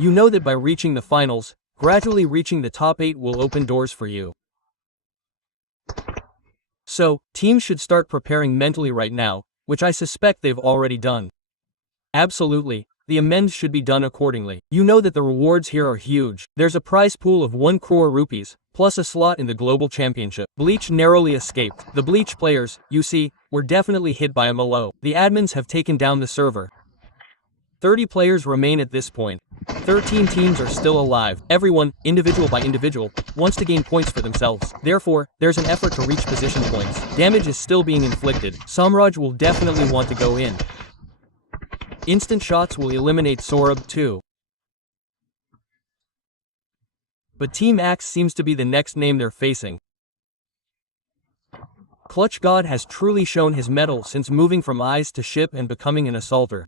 You know that by reaching the finals, gradually reaching the top 8 will open doors for you. So, teams should start preparing mentally right now, which I suspect they've already done. Absolutely, the amends should be done accordingly. You know that the rewards here are huge. There's a prize pool of 1 crore rupees, plus a slot in the global championship. Bleach narrowly escaped. The Bleach players, you see, were definitely hit by a Malo. The admins have taken down the server. 30 players remain at this point. 13 teams are still alive. Everyone, individual by individual, wants to gain points for themselves. Therefore, there's an effort to reach position points. Damage is still being inflicted. Samraj will definitely want to go in. Instant shots will eliminate Sorab too. But Team Axe seems to be the next name they're facing. Clutch God has truly shown his mettle since moving from eyes to ship and becoming an assaulter.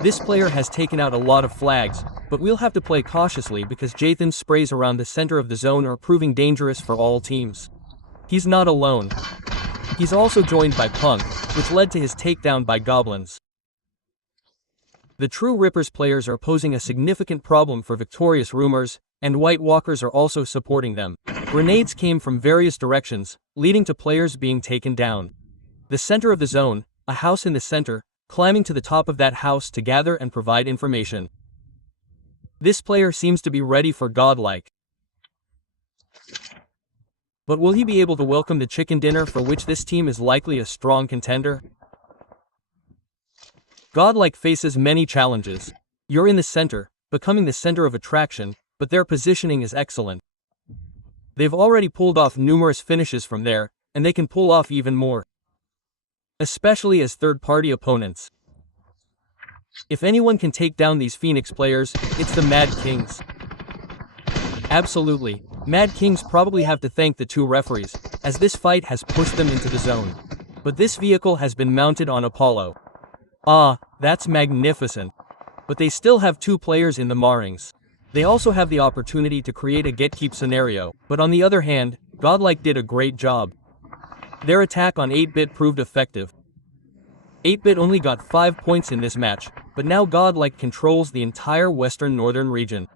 This player has taken out a lot of flags, but we'll have to play cautiously because Jathan's sprays around the center of the zone are proving dangerous for all teams. He's not alone. He's also joined by Punk, which led to his takedown by Goblins. The True Rippers players are posing a significant problem for Victorious Rumors, and White Walkers are also supporting them. Grenades came from various directions, leading to players being taken down. The center of the zone, a house in the center, climbing to the top of that house to gather and provide information. This player seems to be ready for godlike. But will he be able to welcome the chicken dinner for which this team is likely a strong contender? Godlike faces many challenges. You're in the center, becoming the center of attraction, but their positioning is excellent. They've already pulled off numerous finishes from there, and they can pull off even more. Especially as third-party opponents. If anyone can take down these Phoenix players, it's the Mad Kings. Absolutely, Mad Kings probably have to thank the 2 referees, as this fight has pushed them into the zone. But this vehicle has been mounted on Apollo. Ah, that's magnificent. But they still have 2 players in the Marings. They also have the opportunity to create a get-keep scenario, but on the other hand, Godlike did a great job. Their attack on 8-Bit proved effective. 8-Bit only got 5 points in this match, but now Godlike controls the entire western northern region.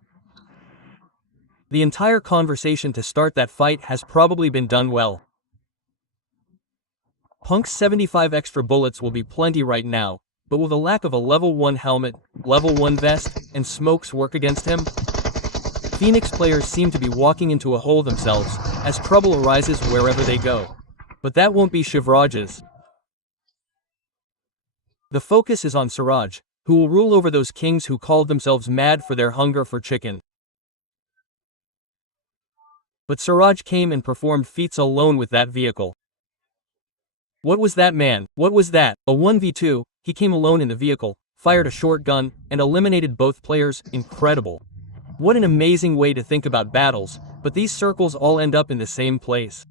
The entire conversation to start that fight has probably been done well. Punk's 75 extra bullets will be plenty right now, but will the lack of a level 1 helmet, level 1 vest, and smokes work against him? Phoenix players seem to be walking into a hole themselves, as trouble arises wherever they go. But that won't be Shivraj's. The focus is on Siraj, who will rule over those kings who called themselves mad for their hunger for chicken. But Siraj came and performed feats alone with that vehicle. What was that, man? What was that? A 1v2, he came alone in the vehicle, fired a short gun, and eliminated both players. Incredible. What an amazing way to think about battles, but these circles all end up in the same place.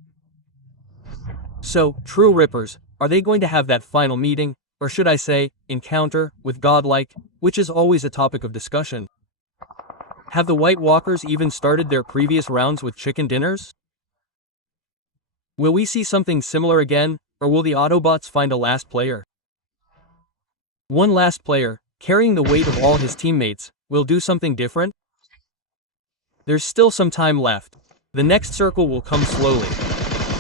So, True Rippers, are they going to have that final meeting, or should I say, encounter, with Godlike, which is always a topic of discussion? Have the White Walkers even started their previous rounds with chicken dinners? Will we see something similar again, or will the Autobots find a last player? One last player, carrying the weight of all his teammates, will do something different? There's still some time left. The next circle will come slowly.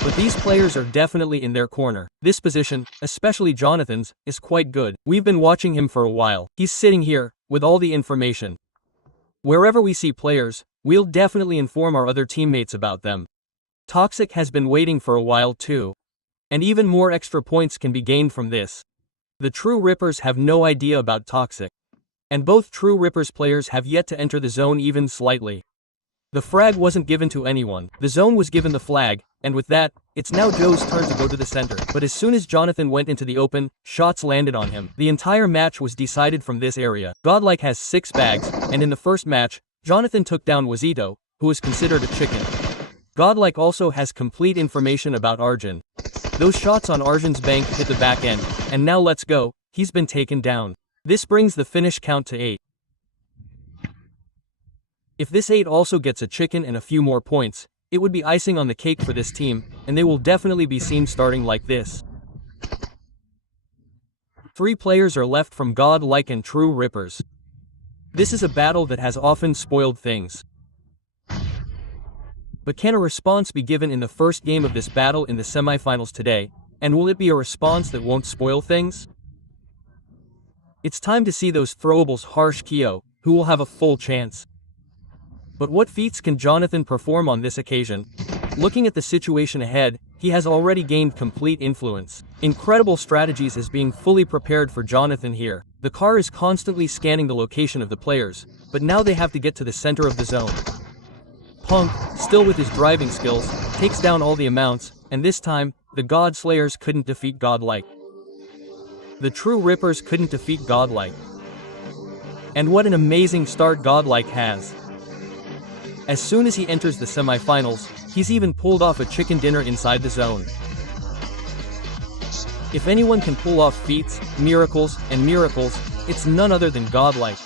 But these players are definitely in their corner. This position, especially Jonathan's, is quite good. We've been watching him for a while. He's sitting here, with all the information. Wherever we see players, we'll definitely inform our other teammates about them. Toxic has been waiting for a while too. And even more extra points can be gained from this. The True Rippers have no idea about Toxic. And both True Rippers players have yet to enter the zone even slightly. The frag wasn't given to anyone. The zone was given the flag, and with that, it's now Joe's turn to go to the center. But as soon as Jonathan went into the open, shots landed on him. The entire match was decided from this area. Godlike has 6 bags, and in the first match, Jonathan took down Wazito, who was considered a chicken. Godlike also has complete information about Arjun. Those shots on Arjun's bank hit the back end, and now let's go, he's been taken down. This brings the finish count to 8. If this 8 also gets a chicken and a few more points, it would be icing on the cake for this team, and they will definitely be seen starting like this. 3 players are left from Godlike and True Rippers. This is a battle that has often spoiled things. But can a response be given in the first game of this battle in the semifinals today, and will it be a response that won't spoil things? It's time to see those throwables harsh Kyo, who will have a full chance. But what feats can Jonathan perform on this occasion? Looking at the situation ahead, he has already gained complete influence. Incredible strategies is being fully prepared for Jonathan here. The car is constantly scanning the location of the players, but now they have to get to the center of the zone. Punk, still with his driving skills, takes down all the amounts, and this time, the God Slayers couldn't defeat Godlike. The True Rippers couldn't defeat Godlike. And what an amazing start Godlike has. As soon as he enters the semifinals, he's even pulled off a chicken dinner inside the zone. If anyone can pull off feats, miracles, it's none other than Godlike.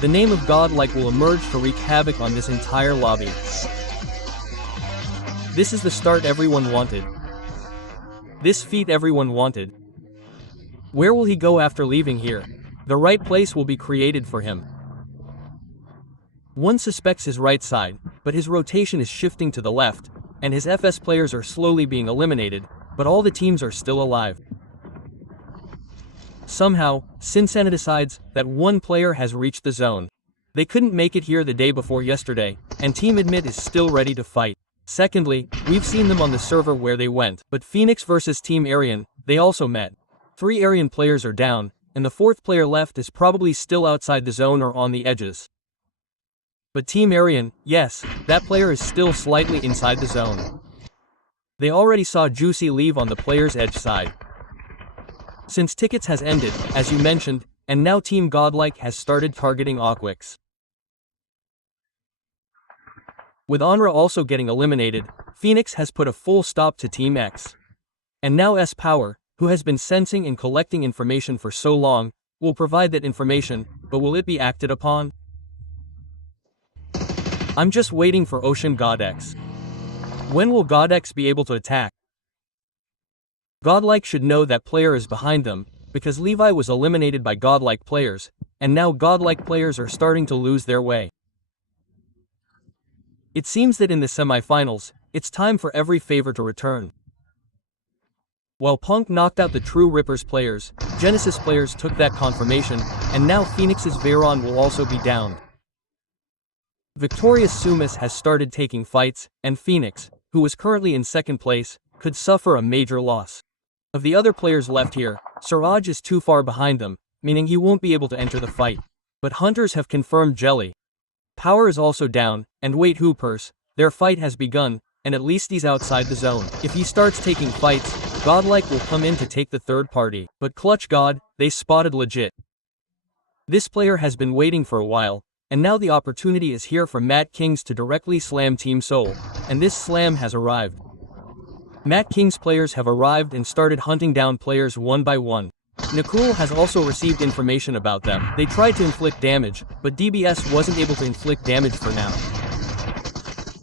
The name of Godlike will emerge to wreak havoc on this entire lobby. This is the start everyone wanted. This feat everyone wanted. Where will he go after leaving here? The right place will be created for him. One suspects his right side, but his rotation is shifting to the left, and his FS players are slowly being eliminated, but all the teams are still alive. Somehow, Sinsana decides that one player has reached the zone. They couldn't make it here the day before yesterday, and Team Admit is still ready to fight. Secondly, we've seen them on the server where they went, but Phoenix versus Team Aryan, they also met. 3 Aryan players are down, and the 4th player left is probably still outside the zone or on the edges. But Team Aryan, yes, that player is still slightly inside the zone. They already saw Juicy leave on the player's edge side. Since tickets has ended, as you mentioned, and now Team Godlike has started targeting Aquix. With Onra also getting eliminated, Phoenix has put a full stop to Team X. And now S-Power, who has been sensing and collecting information for so long, will provide that information, but will it be acted upon? I'm just waiting for Ocean God X. When will God X be able to attack? Godlike should know that player is behind them, because Levi was eliminated by Godlike players, and now Godlike players are starting to lose their way. It seems that in the semifinals, it's time for every favor to return. While Punk knocked out the True Rippers players, Genesis players took that confirmation, and now Phoenix's Veyron will also be downed. Victorious Sumas has started taking fights, and Phoenix, who was currently in 2nd place, could suffer a major loss. Of the other players left here, Siraj is too far behind them, meaning he won't be able to enter the fight. But Hunters have confirmed Jelly. Power is also down, and wait Hoopers, their fight has begun, and at least he's outside the zone. If he starts taking fights, Godlike will come in to take the third party. But Clutch God, they spotted legit. This player has been waiting for a while, and now the opportunity is here for Matt Kings to directly slam Team Soul, and this slam has arrived. Matt King's players have arrived and started hunting down players one by one. Nakul has also received information about them. They tried to inflict damage, but DBS wasn't able to inflict damage for now.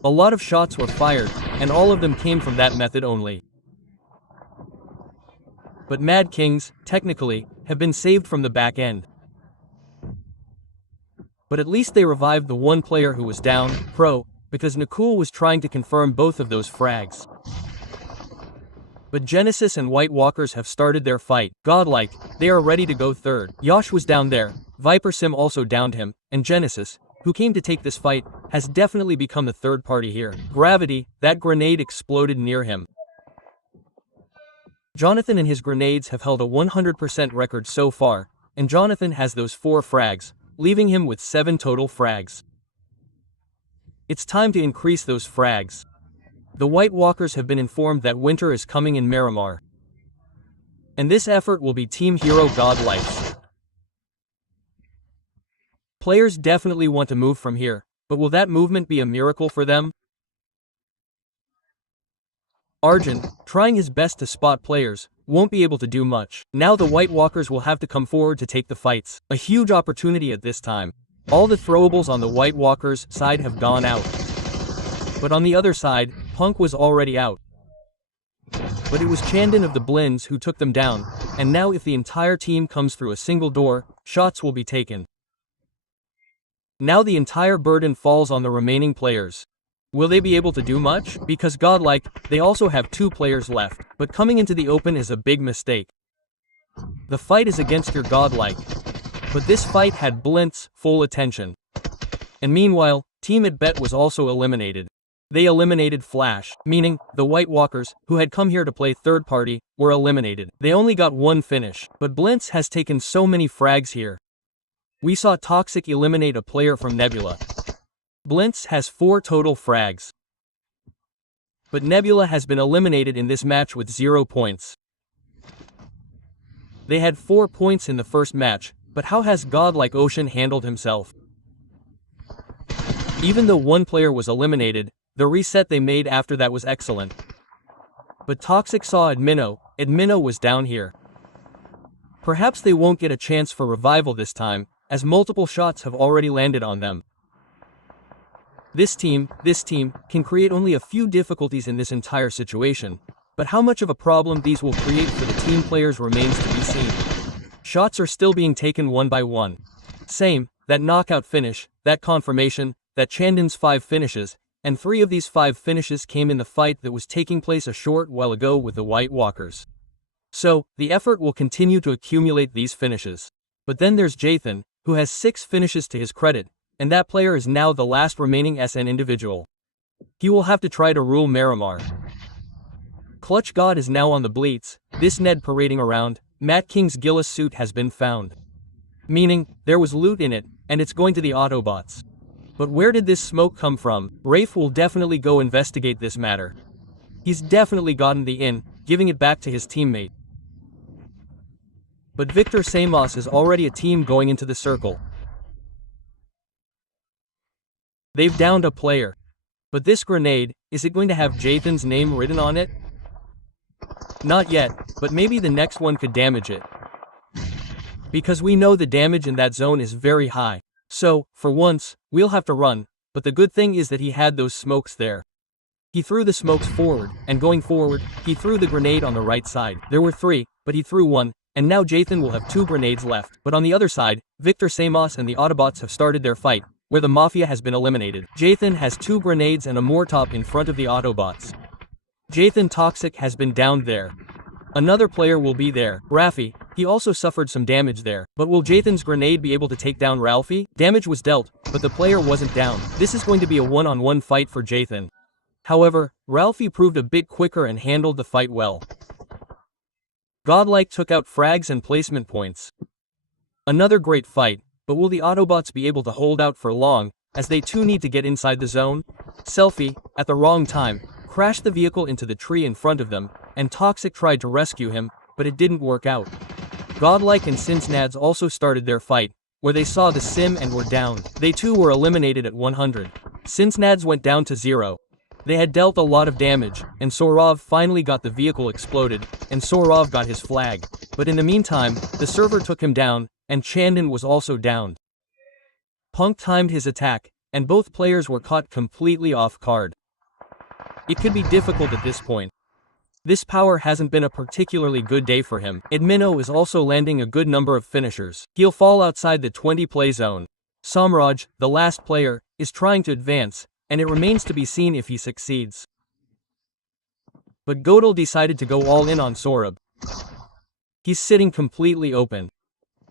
A lot of shots were fired, and all of them came from that method only. But Mad Kings, technically, have been saved from the back end. But at least they revived the one player who was down, Pro, because Nakul was trying to confirm both of those frags. But Genesis and White Walkers have started their fight. Godlike, they are ready to go third. Yosh was down there, Viper Sim also downed him, and Genesis, who came to take this fight, has definitely become the third party here. Gravity, that grenade exploded near him. Jonathan and his grenades have held a 100% record so far, and Jonathan has those 4 frags, leaving him with 7 total frags. It's time to increase those frags. The White Walkers have been informed that winter is coming in Miramar. And this effort will be Team Hero Godlike. Players definitely want to move from here, but will that movement be a miracle for them? Arjun, trying his best to spot players, won't be able to do much. Now the White Walkers will have to come forward to take the fights. A huge opportunity at this time. All the throwables on the White Walkers' side have gone out. But on the other side, Punk was already out. But it was Chandon of the Blinds who took them down, and now if the entire team comes through a single door, shots will be taken. Now the entire burden falls on the remaining players. Will they be able to do much? Because godlike, they also have 2 players left, but coming into the open is a big mistake. The fight is against your godlike. But this fight had Blint's full attention. And meanwhile, Team at Bet was also eliminated. They eliminated Flash, meaning, the White Walkers, who had come here to play third party, were eliminated. They only got 1 finish, but Blintz has taken so many frags here. We saw Toxic eliminate a player from Nebula. Blintz has 4 total frags. But Nebula has been eliminated in this match with 0 points. They had 4 points in the first match, but how has godlike Ocean handled himself? Even though 1 player was eliminated, the reset they made after that was excellent. But Toxic saw Admino was down here. Perhaps they won't get a chance for revival this time, as multiple shots have already landed on them. This team can create only a few difficulties in this entire situation, but how much of a problem these will create for the team players remains to be seen. Shots are still being taken one by one. Same, that knockout finish, that confirmation, that Chandon's 5 finishes, and 3 of these 5 finishes came in the fight that was taking place a short while ago with the White Walkers. So, the effort will continue to accumulate these finishes. But then there's Jathan, who has 6 finishes to his credit, and that player is now the last remaining SN individual. He will have to try to rule Miramar. Clutch God is now on the Bleats, this Ned parading around, Matt King's Gillis suit has been found. Meaning, there was loot in it, and it's going to the Autobots. But where did this smoke come from? Rafe will definitely go investigate this matter. He's definitely gotten the in, giving it back to his teammate. But Victor Samos is already a team going into the circle. They've downed a player. But this grenade, is it going to have Jathan's name written on it? Not yet, but maybe the next one could damage it. Because we know the damage in that zone is very high. So, for once, we'll have to run, but the good thing is that he had those smokes there. He threw the smokes forward, and going forward, he threw the grenade on the right side. There were 3, but he threw 1, and now Jathan will have 2 grenades left. But on the other side, Victor Samos and the Autobots have started their fight, where the Mafia has been eliminated. Jathan has 2 grenades and a Mortop in front of the Autobots. Jathan Toxic has been downed there. Another player will be there, Raffi. He also suffered some damage there. But will Jathan's grenade be able to take down Ralphie? Damage was dealt, but the player wasn't down. This is going to be a one-on-one fight for Jathan. However, Ralphie proved a bit quicker and handled the fight well. Godlike took out frags and placement points. Another great fight, but will the Autobots be able to hold out for long, as they too need to get inside the zone? Selfie, at the wrong time, crashed the vehicle into the tree in front of them, and Toxic tried to rescue him, but it didn't work out. Godlike and Cincinnats also started their fight, where they saw the sim and were down. They too were eliminated at 100. Cincinnats went down to 0. They had dealt a lot of damage, and Sorov finally got the vehicle exploded, and Sorov got his flag. But in the meantime, the server took him down, and Chandon was also downed. Punk timed his attack, and both players were caught completely off guard. It could be difficult at this point. This power hasn't been a particularly good day for him. Admino is also landing a good number of finishers. He'll fall outside the 20 play zone. Samraj, the last player, is trying to advance, and it remains to be seen if he succeeds. But Godel decided to go all in on Sorab. He's sitting completely open.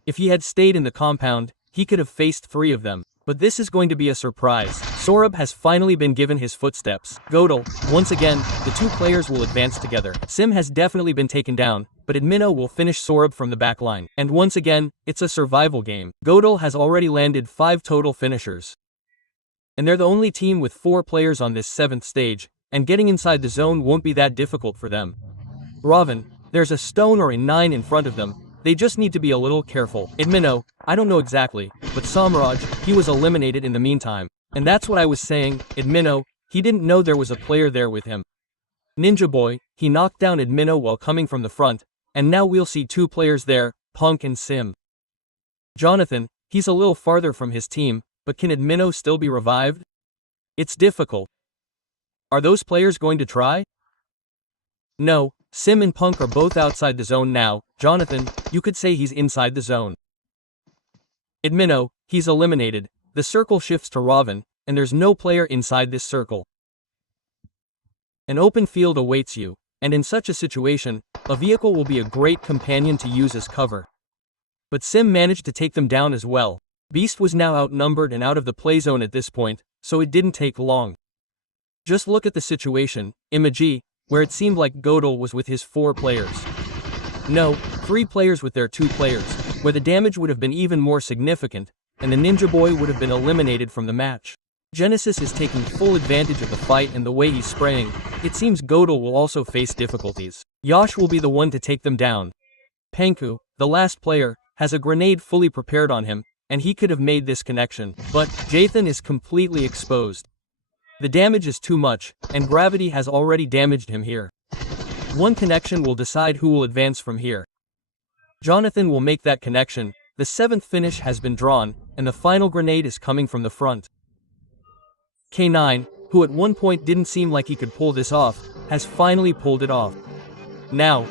If he had stayed in the compound, he could have faced 3 of them. But this is going to be a surprise. Sorab has finally been given his footsteps. Godel, once again, the 2 players will advance together. Sim has definitely been taken down, but Admino will finish Sorab from the back line. And once again, it's a survival game. Godel has already landed 5 total finishers. And they're the only team with 4 players on this 7th stage, and getting inside the zone won't be that difficult for them. Raven, there's a stone or a 9 in front of them. They just need to be a little careful. Admino, I don't know exactly, but Samraj, he was eliminated in the meantime. And that's what I was saying, Admino, he didn't know there was a player there with him. Ninja Boy, he knocked down Admino while coming from the front, and now we'll see 2 players there, Punk and Sim. Jonathan, he's a little farther from his team, but can Admino still be revived? It's difficult. Are those players going to try? No, Sim and Punk are both outside the zone now. Jonathan, you could say he's inside the zone. Admino, he's eliminated. The circle shifts to Raven, and there's no player inside this circle. An open field awaits you, and in such a situation, a vehicle will be a great companion to use as cover. But Sim managed to take them down as well. Beast was now outnumbered and out of the play zone at this point, so it didn't take long. Just look at the situation, Imagi, where it seemed like Godel was with his 4 players. No, 3 players with their 2 players, where the damage would have been even more significant, and the Ninja Boy would have been eliminated from the match. Genesis is taking full advantage of the fight and the way he's spraying. It seems Godel will also face difficulties. Yash will be the one to take them down. Panku, the last player, has a grenade fully prepared on him, and he could have made this connection, but Jathan is completely exposed. The damage is too much, and gravity has already damaged him here. One connection will decide who will advance from here. Jonathan will make that connection. The 7th finish has been drawn, and the final grenade is coming from the front. K9, who at one point didn't seem like he could pull this off, has finally pulled it off. Now,